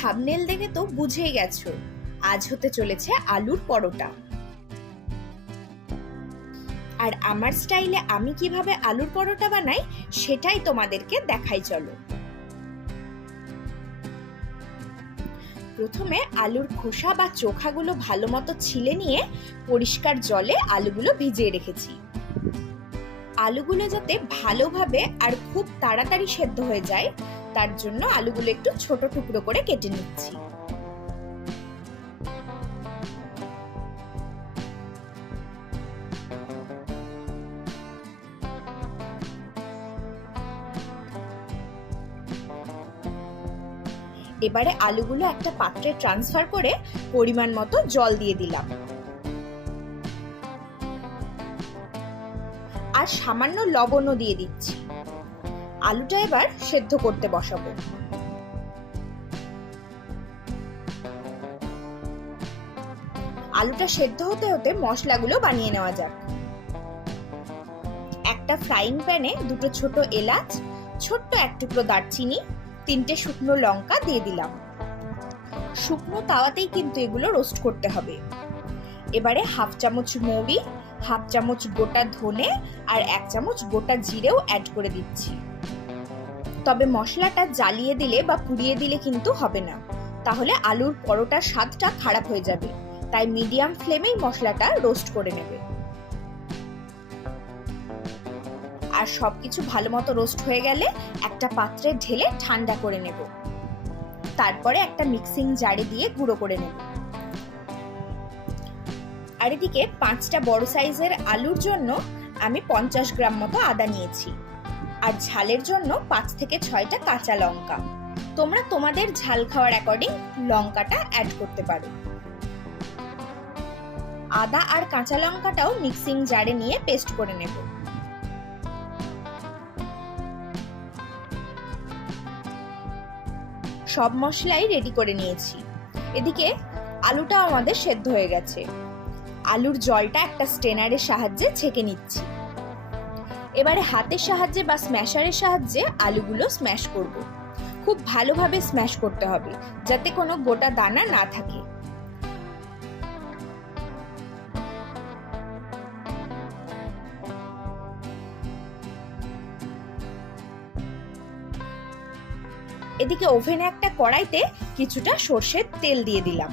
Thumbnail দেখে তো বুঝেই গেছো, আজ হতে চলেছে আলুর পরোটা। আর আমার স্টাইলে আমি কীভাবে আলুর পরোটা বানাই, সেটাই তোমাদেরকে দেখাই চলো। প্রথমে আলুর খোসা বা চোখাগুলো ভালো মতো ছিলে নিয়ে পরিষ্কার জলে আলুগুলো ভিজিয়ে রেখেছি। আলুগুলো যাতে ভালোভাবে আর খুব তাড়াতাড়ি সেদ্ধ হয়ে যায় তার জন্য আলুগুলো একটু ছোট টুকরো করে কেটে নিচ্ছি। এবারে আলুগুলো একটা পাত্রে ট্রান্সফার করে পরিমাণ মতো জল দিয়ে দিলাম। আর সামান্য লবণও দিয়ে দিচ্ছি। আলুটা এবার সেদ্ধ করতে বসাবো। আলুটা সেদ্ধ হতে হতে মশলাগুলো বানিয়ে নেওয়া যাক। একটা ফ্রাইং প্যানে দুটো ছোট এলাচ, ছোট্ট এক টুকরো দারচিনি, তিনটে শুকনো লঙ্কা দিয়ে দিলাম। শুকনো তাওয়াতেই কিন্তু এগুলো রোস্ট করতে হবে। এবারে হাফ চামচ মৌরি, হাফ চামচ গোটা ধনে আর এক চামচ গোটা জিরেও অ্যাড করে দিচ্ছি। তবে মশলাটা জ্বালিয়ে দিলে বা পুড়িয়ে দিলে কিন্তু হবে না। তাহলে আলুর পরোটার স্বাদটা খারাপ হয়ে যাবে। তাই মিডিয়াম ফ্লেমেই মশলাটা রোস্ট করে নেবে। আর সবকিছু ভালো মতো রোস্ট হয়ে গেলে একটা পাত্রে ঢেলে ঠান্ডা করে নেব। তারপরে একটা মিক্সিং জারে দিয়ে গুঁড়ো করে নেব। আর এদিকে পাঁচটা বড় সাইজের আলুর জন্য আমি পঞ্চাশ গ্রাম মতো আদা নিয়েছি। আর ঝালের জন্য পাঁচ থেকে ছয়টা কাঁচা লঙ্কা। তোমরা তোমাদের ঝাল খাওয়ার অ্যাকর্ডিং লঙ্কাটা অ্যাড করতে পারো। আদা আর কাঁচা লঙ্কাটাও মিক্সিং জারে নিয়ে পেস্ট করে নেব। সব মশলাই রেডি করে নিয়েছি। এদিকে আলুটা আমাদের সেদ্ধ হয়ে গেছে। আলুর জলটা একটা স্টেনারের সাহায্যে ছেঁকে নিচ্ছি। এবারে হাতের সাহায্যে বা স্ম্যাশারের সাহায্যে আলুগুলো স্ম্যাশ করব। খুব ভালোভাবে স্ম্যাশ করতে হবে, যাতে কোনো গোটা দানা না থাকে। এদিকে ওভেনে একটা কড়াইতে কিছুটা সর্ষের তেল দিয়ে দিলাম।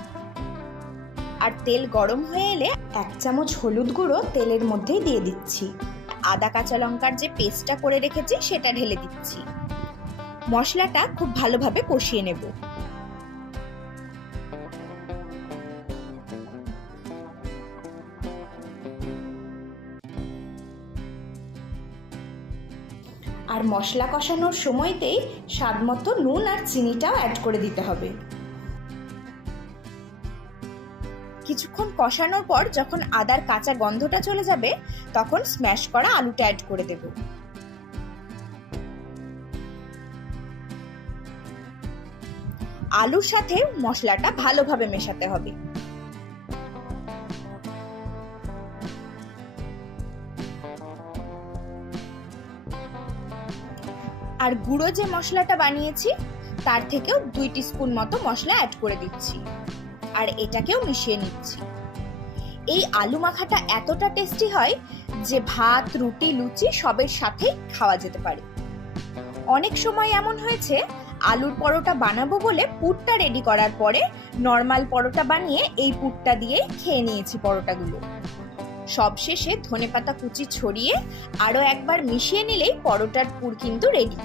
আর তেল গরম হয়ে এলে এক চামচ হলুদ গুঁড়ো তেলের মধ্যেই দিয়ে দিচ্ছি। আদা কাঁচা লঙ্কার যে পেস্টটা করে রেখেছি, সেটা ঢেলে দিচ্ছি। মশলাটা খুব ভালোভাবে কষিয়ে নেব। আর মশলা কষানোর সময়তেই স্বাদ মতো নুন আর চিনিটাও অ্যাড করে দিতে হবে। কিছুক্ষণ কষানোর পর যখন আদার কাঁচা গন্ধটা চলে যাবে, তখন স্ম্যাশ করা আলুটা অ্যাড করে দেব। আলুর সাথে মশলাটা ভালোভাবে মেশাতে হবে। আর গুঁড়ো যে মশলাটা বানিয়েছি, তার থেকেও দুই স্পুন মতো মশলা অ্যাড করে দিচ্ছি। আর এটাকেও মিশিয়ে নিচ্ছি। এই আলু মাখাটা এতটা টেস্টি হয় যে ভাত, রুটি, লুচি সবের সাথেই খাওয়া যেতে পারে। অনেক সময় এমন হয়েছে, আলুর পরোটা বানাবো বলে পুরটা রেডি করার পরে নর্মাল পরোটা বানিয়ে এই পুরটা দিয়ে খেয়ে নিয়েছি পরোটাগুলো। সবশেষে ধনেপাতা কুচি ছড়িয়ে আরও একবার মিশিয়ে নিলেই পরোটার পুর কিন্তু রেডি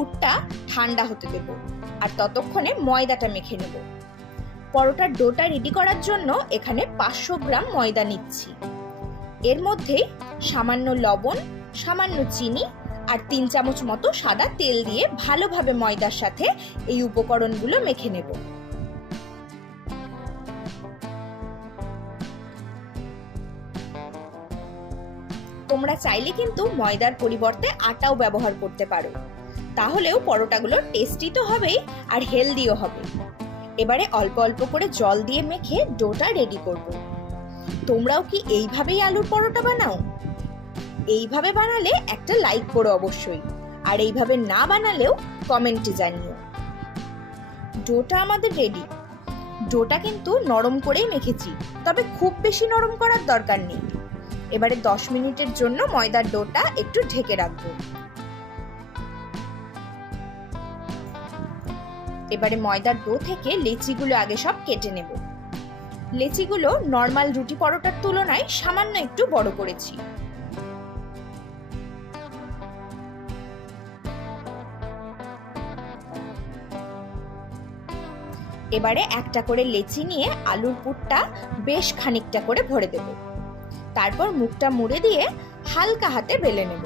পুরটা ঠান্ডা হতে দেব আর ততক্ষণে ময়দাটা মেখে নেব। পরোটার ডোটা রেডি করার জন্য এখানে পাঁচশো গ্রাম ময়দা নিচ্ছি। এর মধ্যে সামান্য লবণ, সামান্য চিনি আর তিন চামচ মতো সাদা তেল দিয়ে ভালোভাবে ময়দার সাথে এই উপকরণগুলো মেখে নেব। তোমরা চাইলে কিন্তু ময়দার পরিবর্তে আটাও ব্যবহার করতে পারো। তাহলেও পরোটাগুলো টেস্টি তো হবেই আর হেলদিও হবে। এবারে অল্প অল্প করে জল দিয়ে মেখে ডোটা রেডি করব। তোমরাও কি এইভাবেই আলুর পরোটা বানাও? এইভাবে বানালে একটা লাইক করো অবশ্যই, আর এইভাবে না বানালেও কমেন্টে জানিও। ডোটা আমাদের রেডি ডোটা কিন্তু নরম করেই মেখেছি, তবে খুব বেশি নরম করার দরকার নেই। এবারে দশ মিনিটের জন্য ময়দার ডোটা একটু ঢেকে রাখব। এবারে ময়দার ডো থেকে লেচিগুলো আগে সব কেটে নেব। লেচিগুলো নর্মাল রুটি পরোটার তুলনায় সামান্য একটু বড় করেছি। এবারে একটা করে লেচি নিয়ে আলুর পুরটা বেশ খানিকটা করে ভরে দেব। তারপর মুখটা মুড়ে দিয়ে হালকা হাতে বেলে নেব।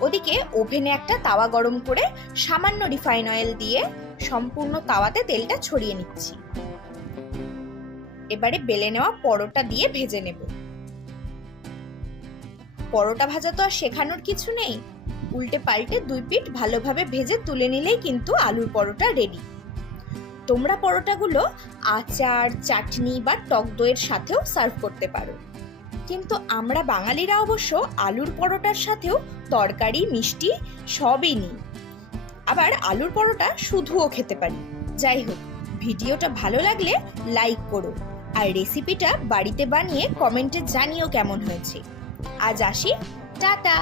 ওদিকে ওভেনে একটা তাওয়া গরম করে সামান্য রিফাইন অয়েল দিয়ে সম্পূর্ণ তাওয়াতে তেলটা ছড়িয়ে নিচ্ছি। এবারে বেলে নেওয়া পরোটা দিয়ে ভেজে নেব। পরোটা ভাজা তো আর শেখানোর কিছু নেই। উল্টে পাল্টে দুই পিঠ ভালোভাবে ভেজে তুলে নিলেই কিন্তু আলুর পরোটা রেডি তোমরা পরোটাগুলো আচার, চাটনি বা টক দইয়ের সাথেও সার্ভ করতে পারো। কিন্তু আমরা বাঙালিরা অবশ্য আলুর পরোটার সাথেও তরকারি, মিষ্টি সবই নিই। আবার আলুর পরোটা শুধুও খেতে পারি। যাই হোক, ভিডিওটা ভালো লাগলে লাইক করো আর রেসিপিটা বাড়িতে বানিয়ে কমেন্টে জানিও কেমন হয়েছে। আজ আসি, টাটা!